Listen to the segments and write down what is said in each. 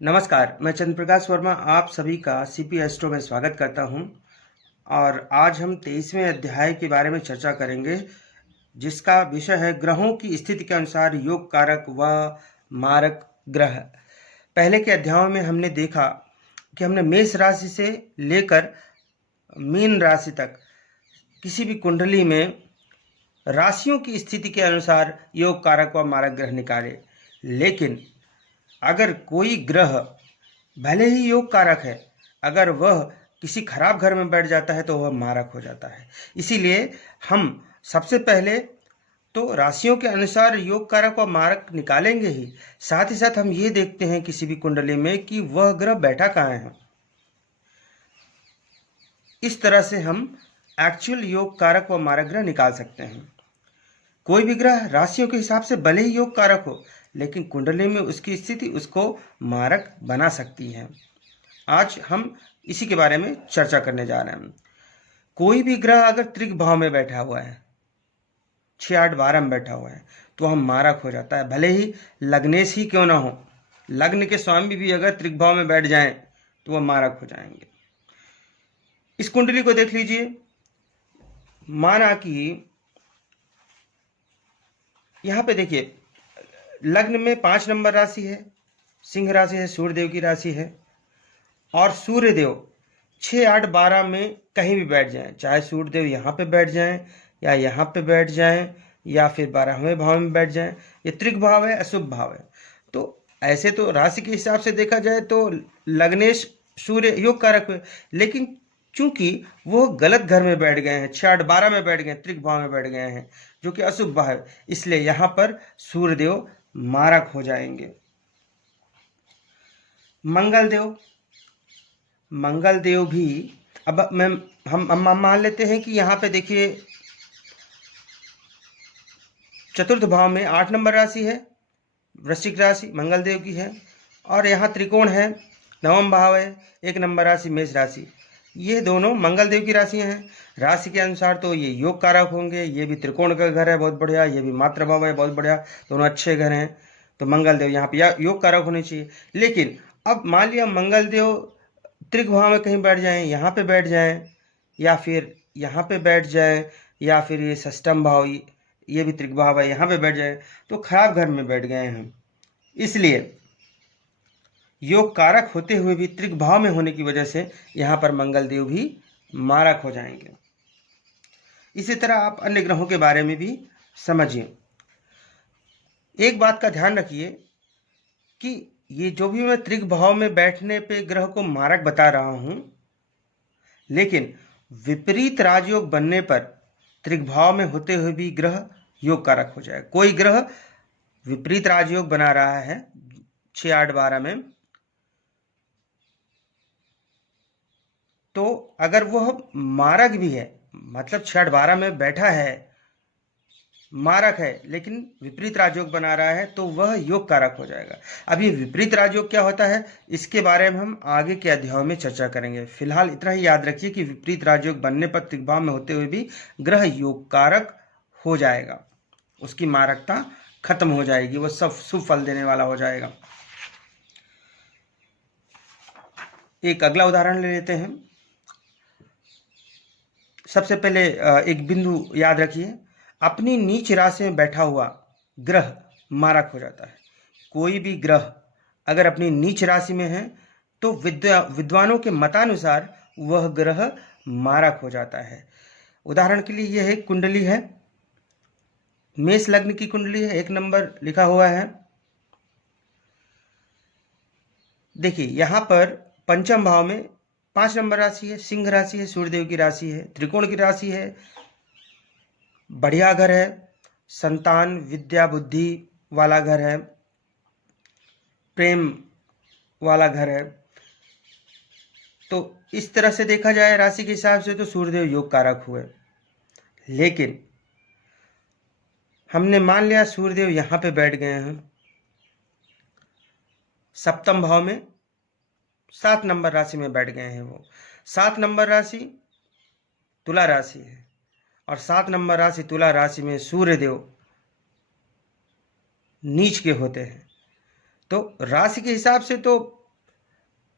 नमस्कार, मैं चंद्रप्रकाश वर्मा आप सभी का सीपी एस्ट्रो में स्वागत करता हूं। और आज हम 23वें अध्याय के बारे में चर्चा करेंगे, जिसका विषय है ग्रहों की स्थिति के अनुसार योग कारक व मारक ग्रह। पहले के अध्यायों में हमने देखा कि हमने मेष राशि से लेकर मीन राशि तक किसी भी कुंडली में राशियों की स्थिति के अनुसार योग कारक व मारक ग्रह निकाले। लेकिन अगर कोई ग्रह भले ही योग कारक है, अगर वह किसी खराब घर में बैठ जाता है तो वह मारक हो जाता है। इसीलिए हम सबसे पहले तो राशियों के अनुसार योग कारक व मारक निकालेंगे ही, साथ ही साथ हम ये देखते हैं किसी भी कुंडली में कि वह ग्रह बैठा कहाँ है। इस तरह से हम एक्चुअल योग कारक व मारक ग्रह निकाल सकते हैं। कोई भी ग्रह राशियों के हिसाब से भले ही योग कारक हो, लेकिन कुंडली में उसकी स्थिति उसको मारक बना सकती है। आज हम इसी के बारे में चर्चा करने जा रहे हैं। कोई भी ग्रह अगर त्रिक भाव में बैठा हुआ है, 6, 8, 12 में बैठा हुआ है, तो हम मारक हो जाता है, भले ही लग्नेश ही क्यों ना हो। लग्न के स्वामी भी अगर त्रिक भाव में बैठ जाएं तो वह मारक हो जाएंगे। इस कुंडली को देख लीजिए। माना कि यहाँ पे देखिए, लग्न में 5 नंबर राशि है, सिंह राशि है, सूर्यदेव की राशि है। और सूर्यदेव 6, 8, 12 में कहीं भी बैठ जाएं, चाहे सूर्यदेव यहाँ पे बैठ जाएं या यहाँ पे बैठ जाएं या फिर 12वें भाव में बैठ जाएं। ये त्रिक भाव है, अशुभ भाव है। तो ऐसे तो राशि के हिसाब से देखा जाए तो लग्नेश सूर्य योग कारक है, लेकिन चूंकि वो गलत घर में बैठ गए हैं, 6, 8, 12 में बैठ गए, त्रिक भाव में बैठ गए हैं, जो कि अशुभ भाव है, इसलिए यहाँ पर सूर्यदेव मारक हो जाएंगे। मंगल देव भी अब हम मान लेते हैं कि यहाँ पे देखिए चतुर्थ भाव में 8 नंबर राशि है, वृश्चिक राशि मंगल देव की है। और यहाँ त्रिकोण है, 9वां भाव है, 1 नंबर राशि मेष राशि। ये दोनों मंगल देव की राशियाँ हैं। राशि के अनुसार तो ये योग कारक होंगे। ये भी त्रिकोण का घर है, बहुत बढ़िया। ये भी मात्र भाव है, बहुत बढ़िया। दोनों अच्छे घर हैं, तो मंगल देव यहाँ पे योग कारक होने चाहिए। लेकिन अब मान लिया मंगल देव त्रिक भाव में कहीं बैठ जाएं, यहाँ पे बैठ जाएं या फिर यहाँ पे बैठ जाएं, या फिर ये षष्ठम भाव, ये भी त्रिक भाव है, यहाँ पे बैठ जाएं, तो खराब घर में बैठ गए हैं। इसलिए योग कारक होते हुए भी त्रिक भाव में होने की वजह से यहाँ पर मंगल देव भी मारक हो जाएंगे। इसी तरह आप अन्य ग्रहों के बारे में भी समझिए। एक बात का ध्यान रखिए कि ये जो भी मैं त्रिक भाव में बैठने पे ग्रह को मारक बता रहा हूं, लेकिन विपरीत राजयोग बनने पर त्रिक भाव में होते हुए भी ग्रह योग कारक हो जाए। कोई ग्रह विपरीत राजयोग बना रहा है 6, 8, 12 में, तो अगर वह मारक भी है, मतलब 6, 8, 12 में बैठा है, मारक है, लेकिन विपरीत राजयोग बना रहा है, तो वह योग कारक हो जाएगा। अब ये विपरीत राजयोग क्या होता है, इसके बारे में हम आगे के अध्यायों में चर्चा करेंगे। फिलहाल इतना ही याद रखिए कि विपरीत राजयोग बनने पर त्रिभाव में होते हुए भी ग्रह योग कारक हो जाएगा, उसकी मारकता खत्म हो जाएगी, वह सब शुभ फल देने वाला हो जाएगा। एक अगला उदाहरण ले लेते हैं। सबसे पहले एक बिंदु याद रखिए, अपनी नीच राशि में बैठा हुआ ग्रह मारक हो जाता है। कोई भी ग्रह अगर अपनी नीच राशि में है तो विद्वानों के मतानुसार वह ग्रह मारक हो जाता है। उदाहरण के लिए यह एक कुंडली है, मेष लग्न की कुंडली है, 1 नंबर लिखा हुआ है। देखिए यहाँ पर पंचम भाव में 5 नंबर राशि है, सिंह राशि है, सूर्यदेव की राशि है, त्रिकोण की राशि है, बढ़िया घर है, संतान विद्या बुद्धि वाला घर है, प्रेम वाला घर है। तो इस तरह से देखा जाए राशि के हिसाब से तो सूर्यदेव योग कारक हुए। लेकिन हमने मान लिया सूर्यदेव यहाँ पे बैठ गए हैं, सप्तम भाव में 7 नंबर राशि में बैठ गए हैं। वो 7 नंबर राशि तुला राशि है, और 7 नंबर राशि तुला राशि में सूर्यदेव नीच के होते हैं। तो राशि के हिसाब से तो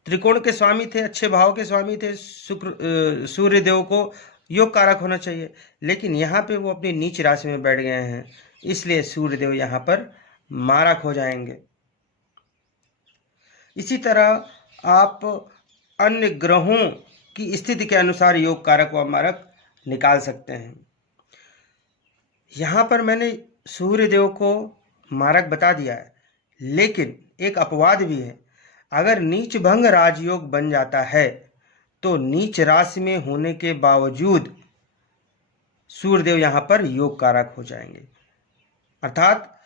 त्रिकोण के स्वामी थे, अच्छे भाव के स्वामी थे, शुक्र सूर्य देव को योग कारक होना चाहिए, लेकिन यहाँ पे वो अपनी नीच राशि में बैठ गए हैं, इसलिए सूर्य देव यहाँ पर मारक हो जाएंगे। इसी तरह आप अन्य ग्रहों की स्थिति के अनुसार योग कारक व मारक निकाल सकते हैं। यहाँ पर मैंने सूर्य देव को मारक बता दिया है, लेकिन एक अपवाद भी है। अगर नीच भंग राजयोग बन जाता है तो नीच राशि में होने के बावजूद सूर्यदेव यहाँ पर योग कारक हो जाएंगे। अर्थात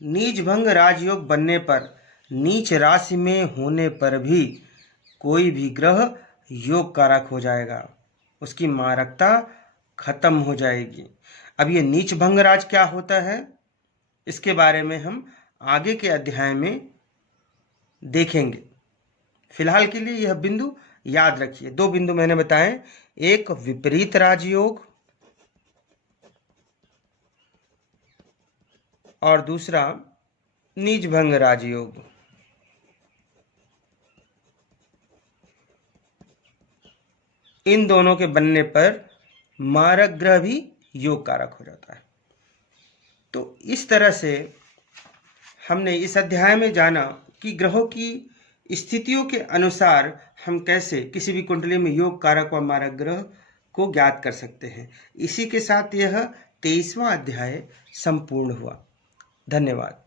नीच भंग राजयोग बनने पर नीच राशि में होने पर भी कोई भी ग्रह योग कारक हो जाएगा, उसकी मारकता खत्म हो जाएगी। अब ये नीच भंग राज क्या होता है, इसके बारे में हम आगे के अध्याय में देखेंगे। फिलहाल के लिए यह बिंदु याद रखिए। 2 बिंदु मैंने बताए, एक विपरीत राजयोग और दूसरा नीच भंग राजयोग। इन दोनों के बनने पर मारक ग्रह भी योग कारक हो जाता है। तो इस तरह से हमने इस अध्याय में जाना कि ग्रहों की स्थितियों के अनुसार हम कैसे किसी भी कुंडली में योग कारक व मारक ग्रह को ज्ञात कर सकते हैं। इसी के साथ यह 23वां अध्याय संपूर्ण हुआ। धन्यवाद।